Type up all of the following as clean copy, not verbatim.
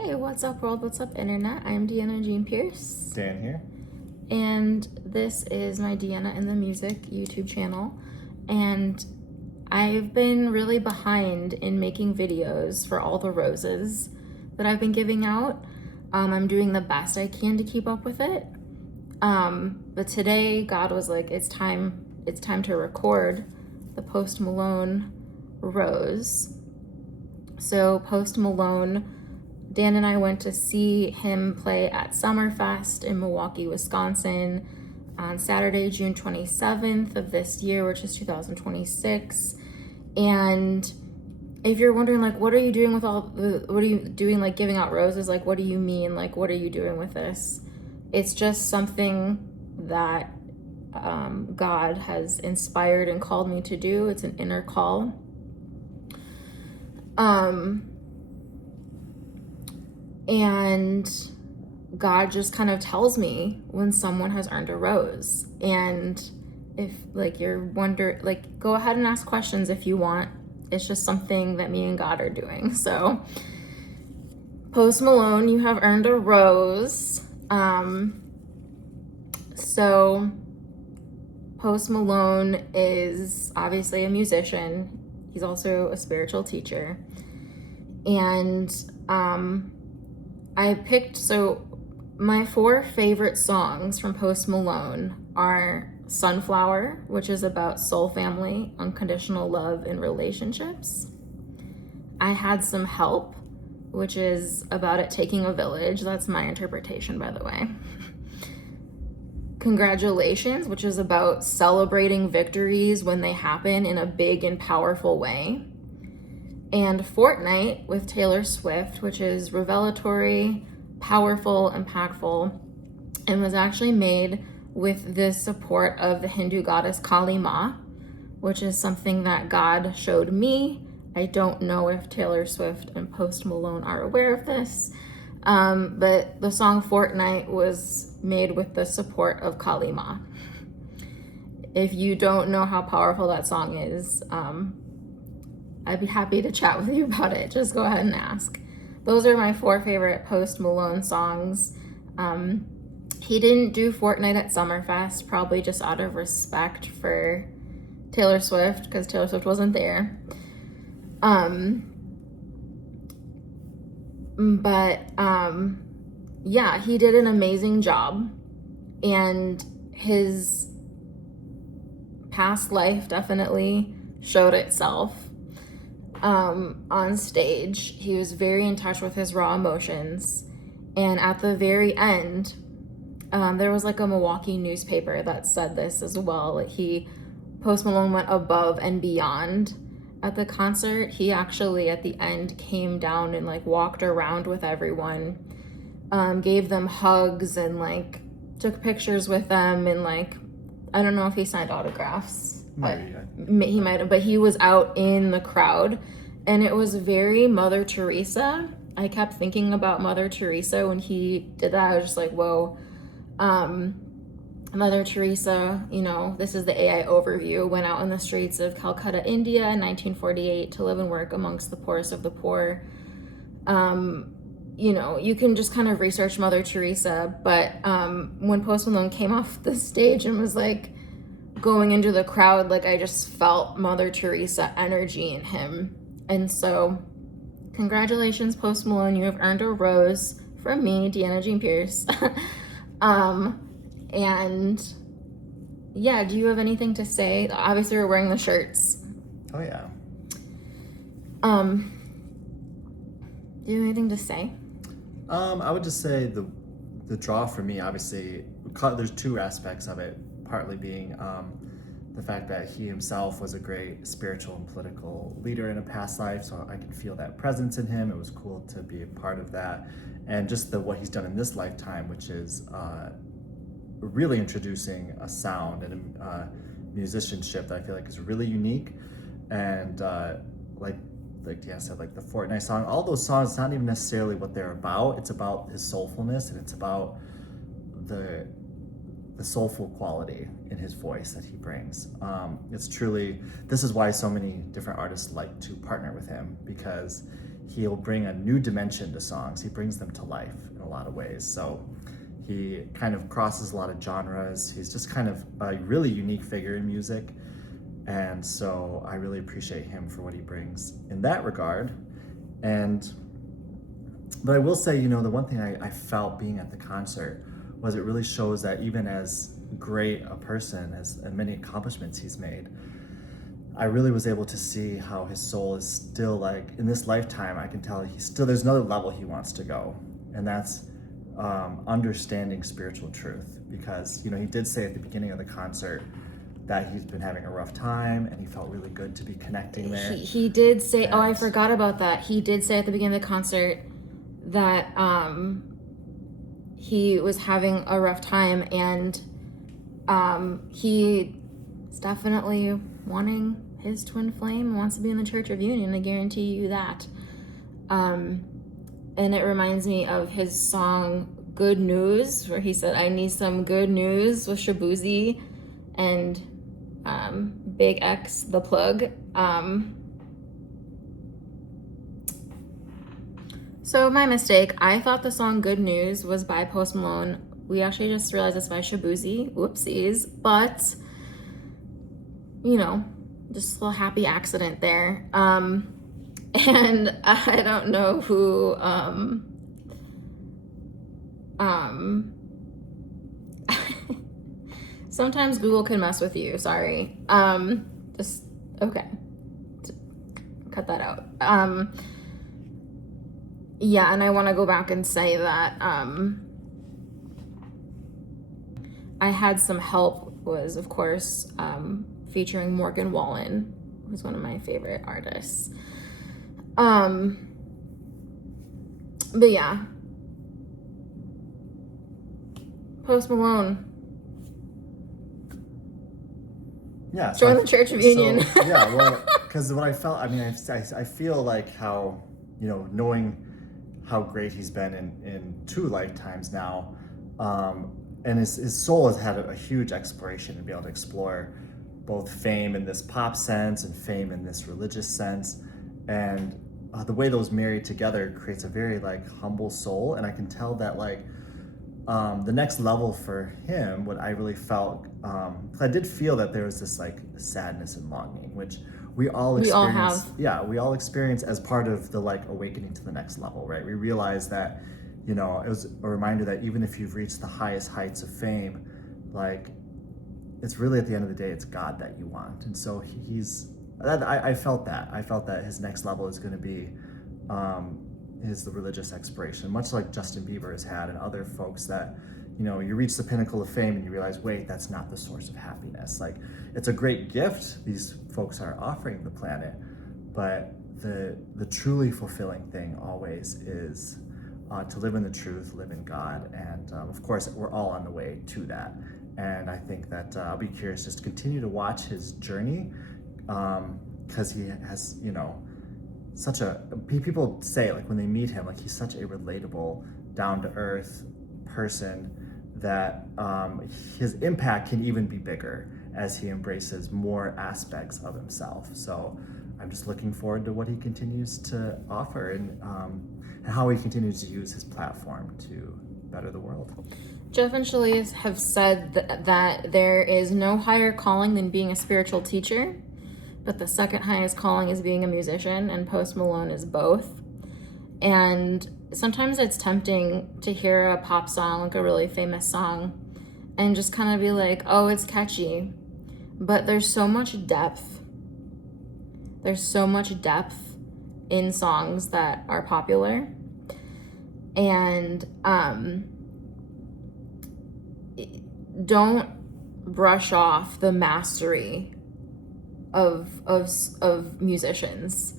Hey, what's up world? What's up internet? I'm Deanna Jean Pierce. Dan here. And this is my Deanna in the Music YouTube channel. And I've been really behind in making videos for all the roses that I've been giving out. I'm doing the best I can to keep up with it. But today God was like, it's time to record the Post Malone rose. So Post Malone, Dan and I went to see him play at Summerfest in Milwaukee, Wisconsin on Saturday, June 27th of this year, which is 2026. And if you're wondering, like, what are you doing with what are you doing, like, giving out roses? Like, what do you mean? Like, what are you doing with this? It's just something that God has inspired and called me to do. It's an inner call. And God just kind of tells me when someone has earned a rose. And if like you're like, go ahead and ask questions if you want. It's just something that me and God are doing. So Post Malone, you have earned a rose. So Post Malone is obviously a musician. He's also a spiritual teacher. And I picked, so my 4 favorite songs from Post Malone are Sunflower, which is about soul family, unconditional love, and relationships. I Had Some Help, which is about it taking a village. That's my interpretation, by the way. Congratulations, which is about celebrating victories when they happen in a big and powerful way. And Fortnight with Taylor Swift, which is revelatory, powerful, impactful, and was actually made with the support of the Hindu goddess Kali Ma, which is something that God showed me. I don't know if Taylor Swift and Post Malone are aware of this, but the song Fortnight was made with the support of Kali Ma. If you don't know how powerful that song is, I'd be happy to chat with you about it. Just go ahead and ask. Those are my 4 favorite Post Malone songs. He didn't do Fortnite at Summerfest, probably just out of respect for Taylor Swift, because Taylor Swift wasn't there. Yeah, he did an amazing job, and his past life definitely showed itself. On stage. He was very in touch with his raw emotions, and at the very end, there was like a Milwaukee newspaper that said this as well. Like Post Malone went above and beyond at the concert. He actually at the end came down and like walked around with everyone, gave them hugs and like took pictures with them, and like I don't know if he signed autographs. He might have, but he was out in the crowd, and it was very Mother Teresa. I kept thinking about Mother Teresa when he did that. I was just like, whoa. Mother Teresa, this is the AI overview, went out in the streets of Calcutta, India in 1948 to live and work amongst the poorest of the poor. You can just kind of research Mother Teresa, but when Post Malone came off the stage and was like, going into the crowd, like I just felt Mother Teresa energy in him. And so congratulations, Post Malone, you have earned a rose from me, Deanna Jean Pierce. And yeah, do you have anything to say? Obviously we're wearing the shirts. Oh yeah. Do you have anything to say? I would just say the draw for me, obviously, there's 2 aspects of it. Partly being the fact that he himself was a great spiritual and political leader in a past life, so I could feel that presence in him. It was cool to be a part of that, and just what he's done in this lifetime, which is really introducing a sound and a musicianship that I feel like is really unique. And like Dan said, like the Fortnite song, all those songs, it's not even necessarily what they're about. It's about his soulfulness, and it's about the soulful quality in his voice that he brings. It's truly, this is why so many different artists like to partner with him, because he'll bring a new dimension to songs. He brings them to life in a lot of ways. So he kind of crosses a lot of genres. He's just kind of a really unique figure in music. And so I really appreciate him for what he brings in that regard. But I will say, the one thing I felt being at the concert was it really shows that even as great a person, as and many accomplishments he's made, I really was able to see how his soul is still, like, in this lifetime, I can tell there's another level he wants to go. And that's understanding spiritual truth. Because, he did say at the beginning of the concert that he's been having a rough time and he felt really good to be connecting there. He did say, I forgot about that. He did say at the beginning of the concert that he was having a rough time, and he is definitely wanting his twin flame, wants to be in the Church of Union. I guarantee you that. And it reminds me of his song Good News, where he said, I need some good news, with Shabuzi and Big X the Plug. So my mistake, I thought the song Good News was by Post Malone. We actually just realized it's by Shabuzi. Whoopsies. But, just a little happy accident there. And I don't know who, sometimes Google can mess with you, sorry. Okay. Cut that out. Yeah, and I want to go back and say that I Had Some Help was, of course, featuring Morgan Wallen, who's one of my favorite artists. But yeah. Post Malone. Yeah. Join the Church of Union. Yeah, well, because what I felt, I feel like how, knowing how great he's been in 2 lifetimes now, and his soul has had a huge exploration to be able to explore both fame in this pop sense and fame in this religious sense, and the way those marry together creates a very humble soul. And I can tell that the next level for him, what I really felt, I did feel that there was this sadness and longing, which we all experience. We all experience as part of the awakening to the next level, right? We realize that, it was a reminder that even if you've reached the highest heights of fame, it's really at the end of the day, it's God that you want. And so I felt that his next level is going to be the religious exploration, much like Justin Bieber has had, and other folks that, you reach the pinnacle of fame and you realize, wait, that's not the source of happiness. It's a great gift these folks are offering the planet, but the truly fulfilling thing always is to live in the truth, live in God. And of course, we're all on the way to that. And I think that I'll be curious just to continue to watch his journey, because he has, people say when they meet him, he's such a relatable, down-to-earth person that his impact can even be bigger as he embraces more aspects of himself. So I'm just looking forward to what he continues to offer, and how he continues to use his platform to better the world. Jeff and Shalice have said that there is no higher calling than being a spiritual teacher, but the second highest calling is being a musician, and Post Malone is both. And sometimes it's tempting to hear a pop song, a really famous song, and just kind of be like, oh, it's catchy. But there's so much depth. There's so much depth in songs that are popular. And don't brush off the mastery of musicians.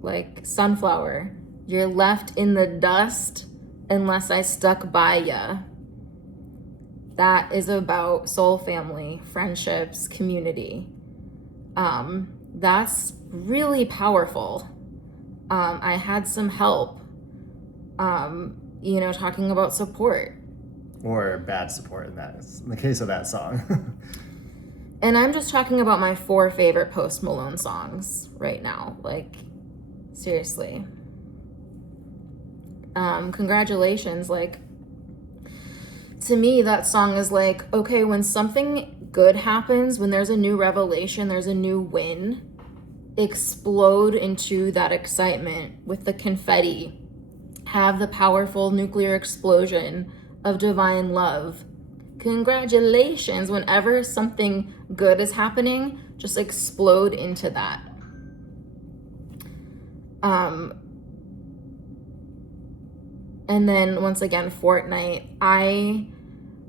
Like Sunflower, you're left in the dust unless I stuck by ya. That is about soul family, friendships, community. That's really powerful. I Had Some Help, talking about support. Or bad support in the case of that song. And I'm just talking about my 4 favorite Post Malone songs right now. Like, seriously. Congratulations. Like, to me, that song is like, okay, when something good happens, when there's a new revelation, there's a new win, explode into that excitement with the confetti. Have the powerful nuclear explosion of divine love. Congratulations. Whenever something good is happening, just explode into that. And then once again, Fortnite.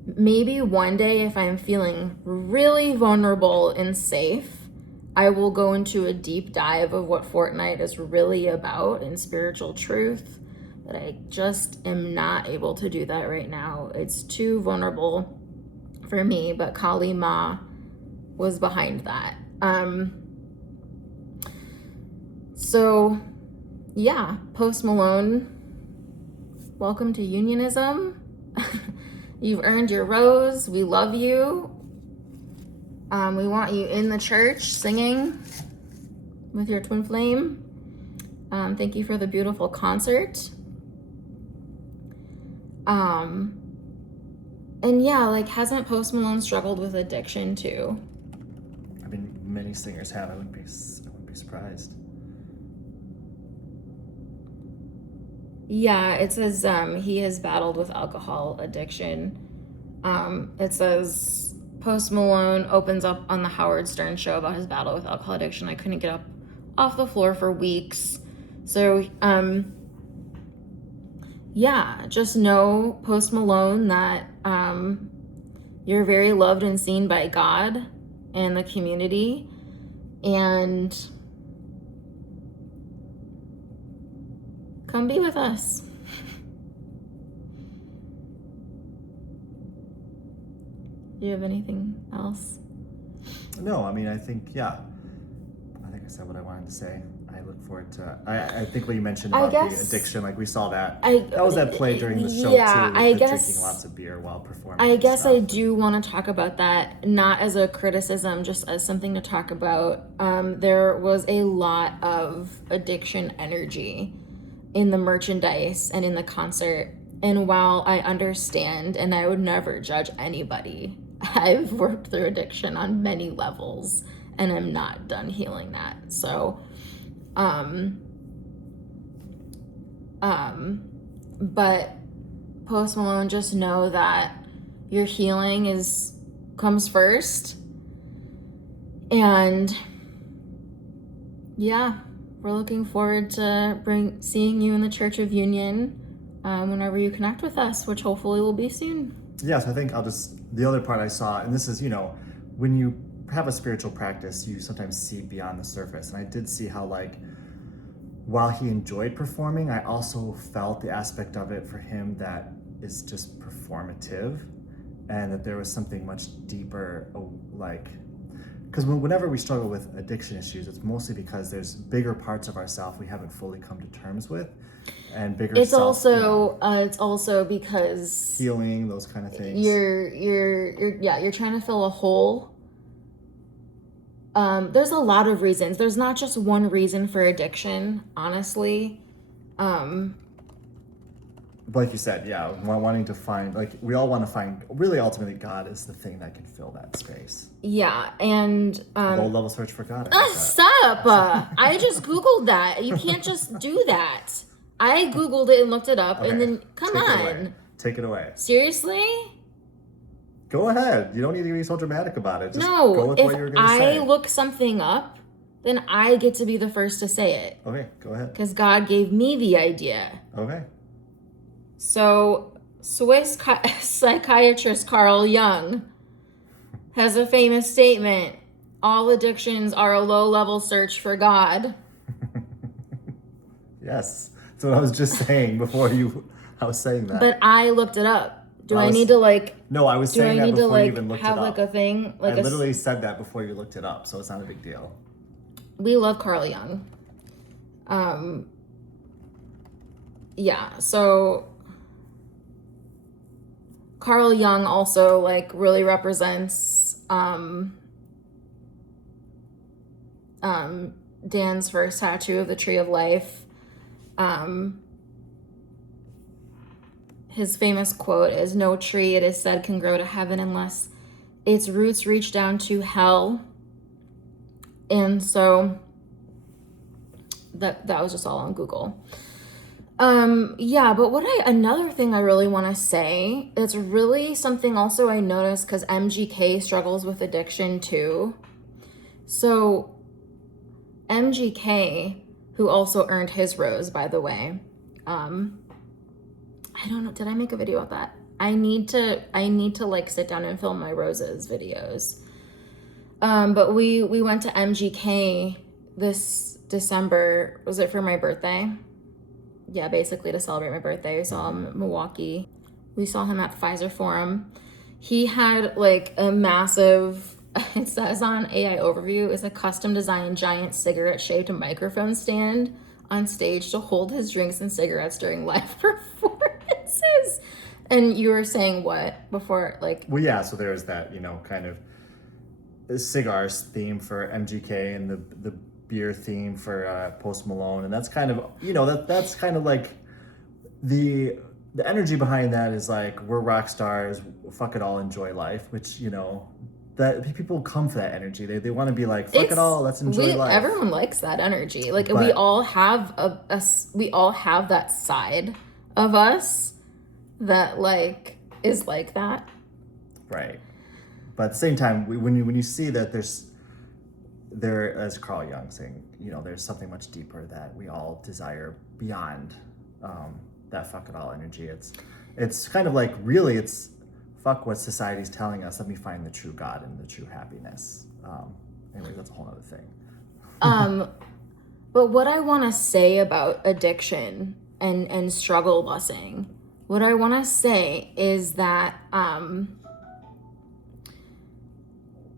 Maybe one day, if I'm feeling really vulnerable and safe, I will go into a deep dive of what Fortnite is really about in spiritual truth. But I just am not able to do that right now. It's too vulnerable for me, but Kali Ma was behind that. So yeah, Post Malone, welcome to unionism. You've earned your rose. We love you. We want you in the church singing with your twin flame. Thank you for the beautiful concert. And yeah, like, hasn't Post Malone struggled with addiction too? I mean, many singers have. I wouldn't be surprised. Yeah, it says he has battled with alcohol addiction. It says Post Malone opens up on the Howard Stern show about his battle with alcohol addiction. I couldn't get up off the floor for weeks. So, yeah, just know, Post Malone, that you're very loved and seen by God and the community. And come be with us. Do you have anything else? No, I mean, I think I said what I wanted to say. I look forward to. I think what you mentioned about the addiction, like we saw that. That was at play during the show too. With drinking lots of beer while performing. I guess I do want to talk about that, not as a criticism, just as something to talk about. There was a lot of addiction energy in the merchandise and in the concert. And while I understand, and I would never judge anybody, I've worked through addiction on many levels, and I'm not done healing that. So, but Post Malone, just know that your healing comes first. And yeah, we're looking forward to seeing you in the Church of Union whenever you connect with us, which hopefully will be soon. Yes, I think the other part I saw, and this is, when you have a spiritual practice, you sometimes see beyond the surface. And I did see how, like, while he enjoyed performing, I also felt the aspect of it for him that is just performative, and that there was something much deeper, like, because whenever we struggle with addiction issues, it's mostly because there's bigger parts of ourselves we haven't fully come to terms with, and bigger. It's also because healing, those kind of things. You're trying to fill a hole. There's a lot of reasons. There's not just one reason for addiction, honestly. Like you said, wanting to find, like, we all want to find, really ultimately God is the thing that can fill that space. Yeah, and low-level search for God. Stop! I just Googled that. You can't just do that. I Googled it and looked it up, and then Take it away. Seriously? Go ahead. You don't need to be so dramatic about it. Just no, go with what you're going to say. If I look something up, then I get to be the first to say it. Okay, go ahead. Because God gave me the idea. Okay. So, Swiss psychiatrist Carl Jung has a famous statement: all addictions are a low-level search for God. Yes. That's what I was just saying before I was saying that. But I looked it up. I need to, like... No, I was saying that before you even looked it up. Do I need to, have, like, a thing? Like, I literally said that before you looked it up, so it's not a big deal. We love Carl Jung. Yeah, so... Carl Jung also, like, really represents Dan's first tattoo of the Tree of Life. His famous quote is, "No tree, it is said, can grow to heaven unless its roots reach down to hell." And so that was just all on Google. Yeah, but another thing I really want to say, it's really something also I noticed, because MGK struggles with addiction too. So MGK, who also earned his rose, by the way, I don't know, did I make a video about that? I need to like sit down and film my roses videos. But we went to MGK this December. Was it for my birthday? Yeah, basically to celebrate my birthday. We saw him in Milwaukee. We saw him at the Pfizer Forum. He had like a massive, it says on AI Overview, it's a custom designed giant cigarette shaped microphone stand on stage to hold his drinks and cigarettes during live performances. And you were saying what before, like? Well, yeah, so there's that, kind of cigars theme for MGK and the beer theme for Post Malone, and that's kind of that's kind of like the energy behind that is like, we're rock stars, fuck it all, enjoy life, which that people come for that energy. They want to be like, fuck it all, let's enjoy life. Everyone likes that energy. Like, but we all have we all have that side of us that like is like that, right? But at the same time, when you see that there, as Carl Jung saying, there's something much deeper that we all desire beyond that fuck it all energy. It's kind of like, really, it's fuck what society's telling us. Let me find the true God and the true happiness. Anyway, that's a whole other thing. But what I want to say about addiction and struggle busing, what I want to say is that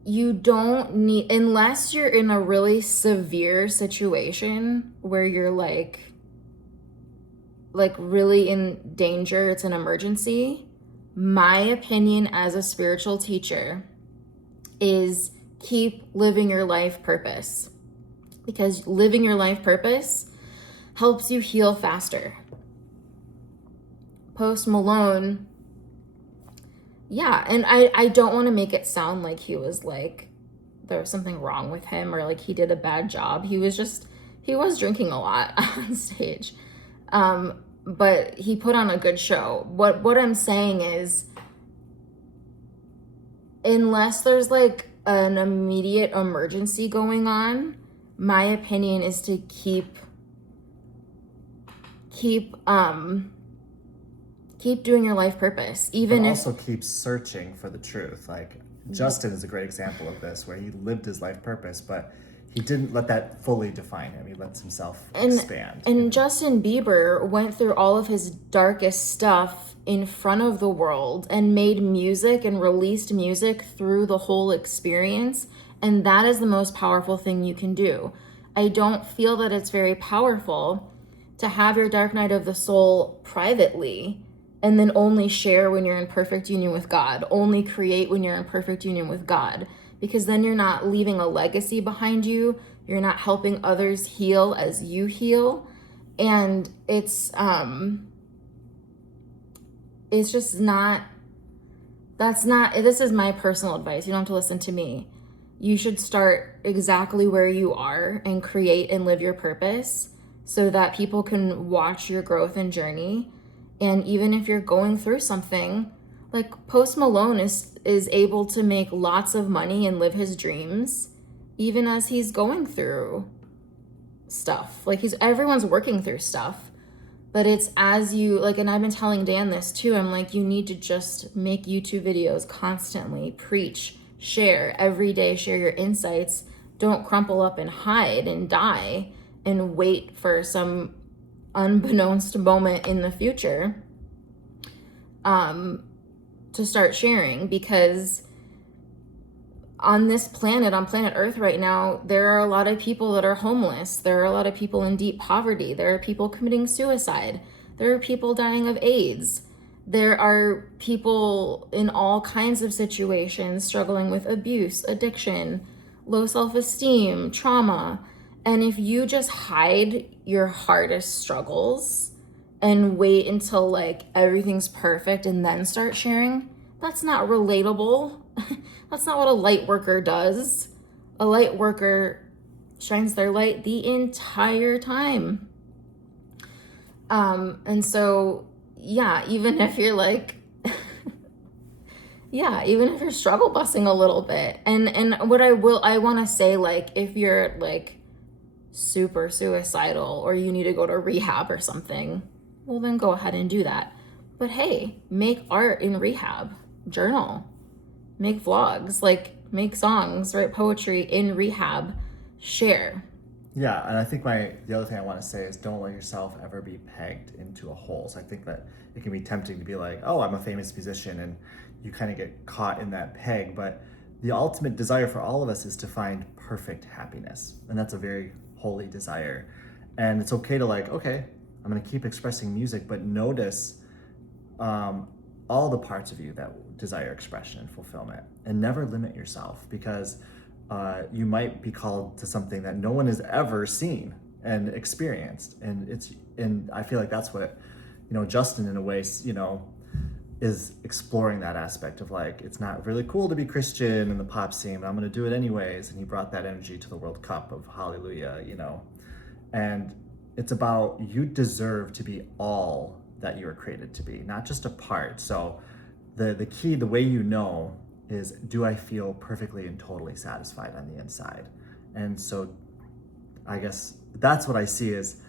you don't need, unless you're in a really severe situation where you're like really in danger, it's an emergency. My opinion as a spiritual teacher is keep living your life purpose, because living your life purpose helps you heal faster. Post Malone, yeah, and I don't want to make it sound like he was like there was something wrong with him or like he did a bad job. He was drinking a lot on stage. But he put on a good show. What I'm saying is, unless there's like an immediate emergency going on, my opinion is to keep doing your life purpose, but also keep searching for the truth. Like Justin is a great example of this, where he lived his life purpose, but he didn't let that fully define him. He lets himself expand. And Justin Bieber went through all of his darkest stuff in front of the world and made music and released music through the whole experience. And that is the most powerful thing you can do. I don't feel that it's very powerful to have your dark night of the soul privately and then only share when you're in perfect union with God, only create when you're in perfect union with God. Because then you're not leaving a legacy behind you. You're not helping others heal as you heal. And it's just not, this is my personal advice. You don't have to listen to me. You should start exactly where you are and create and live your purpose so that people can watch your growth and journey. And even if you're going through something, like Post Malone is able to make lots of money and live his dreams, even as he's going through stuff. Like everyone's working through stuff, but it's as you, like, and I've been telling Dan this too, I'm like, you need to just make YouTube videos constantly, preach, share every day, share your insights. Don't crumple up and hide and die and wait for some unbeknownst moment in the future to start sharing. Because on this planet, on planet Earth right now, there are a lot of people that are homeless. There are a lot of people in deep poverty. There are people committing suicide. There are people dying of AIDS. There are people in all kinds of situations struggling with abuse, addiction, low self-esteem, trauma. And if you just hide your hardest struggles and wait until like everything's perfect and then start sharing, that's not relatable. That's not what a light worker does. A light worker shines their light the entire time. And so, yeah, even if you're like, yeah, even if you're struggle busting a little bit. And what I want to say, like, if you're like super suicidal or you need to go to rehab or something, well, then go ahead and do that. But hey, make art in rehab, journal, make vlogs, like make songs, write poetry in rehab, share. Yeah, and I think the other thing I want to say is don't let yourself ever be pegged into a hole. So I think that it can be tempting to be like, oh, I'm a famous musician, and you kind of get caught in that peg. But the ultimate desire for all of us is to find perfect happiness, and that's a very holy desire. And it's okay to like, okay, I'm gonna keep expressing music, but notice all the parts of you that desire expression and fulfillment, and never limit yourself, because you might be called to something that no one has ever seen and experienced, and I feel like that's what Justin in a way is exploring that aspect of like, it's not really cool to be Christian in the pop scene, but I'm going to do it anyways. And he brought that energy to the World Cup of Hallelujah, and it's about, you deserve to be all that you were created to be, not just a part. So the key, the way is, do I feel perfectly and totally satisfied on the inside? And so I guess that's what I see is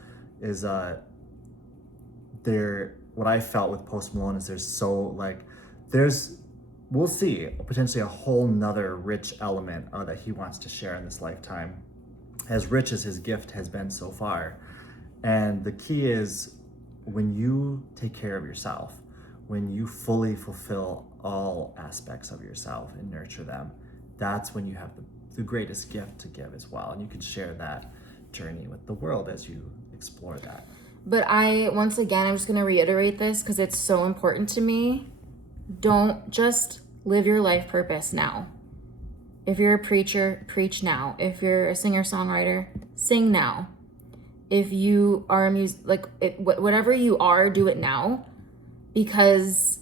what I felt with Post Malone is we'll see potentially a whole nother rich element that he wants to share in this lifetime, as rich as his gift has been so far. And the key is, when you take care of yourself, when you fully fulfill all aspects of yourself and nurture them, that's when you have the greatest gift to give as well. And you can share that journey with the world as you explore that. But I'm just going to reiterate this because it's so important to me. Don't just live your life purpose now. If you're a preacher, preach now. If you're a singer-songwriter, sing now. If you are whatever you are, do it now. Because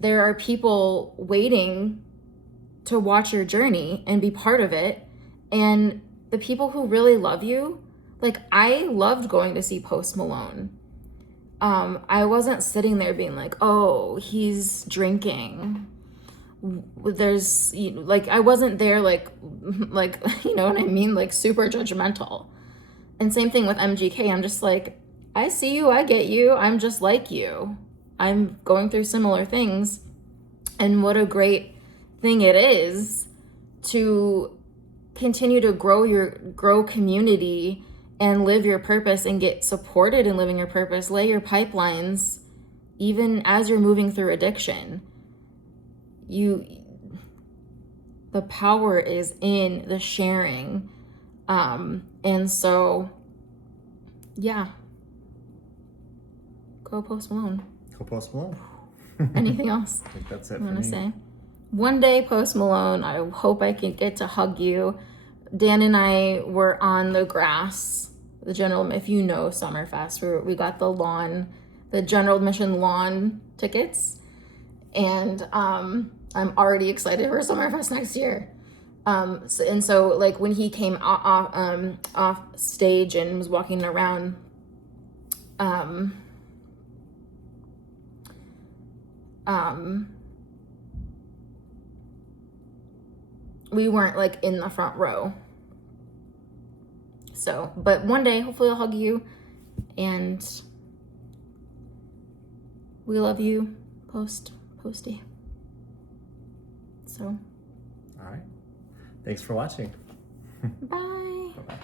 there are people waiting to watch your journey and be part of it. And the people who really love you, like, I loved going to see Post Malone. I wasn't sitting there being like, oh, he's drinking. There's, I wasn't there like, you know what I mean? Like, super judgmental. And same thing with MGK. I'm just like, I see you, I get you. I'm just like you. I'm going through similar things. And what a great thing it is to continue to grow community and live your purpose and get supported in living your purpose. Lay your pipelines, even as you're moving through addiction. The power is in the sharing. And so, yeah. Go Post Malone. Go Post Malone. Anything else? I think that's it you for want me. to say? One day, Post Malone, I hope I can get to hug you. Dan and I were on the grass, the general, if you know Summerfest, we got the general admission lawn tickets. And I'm already excited for Summerfest next year. So like when he came off stage and was walking around, we weren't like in the front row. So, but one day, hopefully I'll hug you, and we love you, Posty. So. All right. Thanks for watching. Bye. Bye-bye.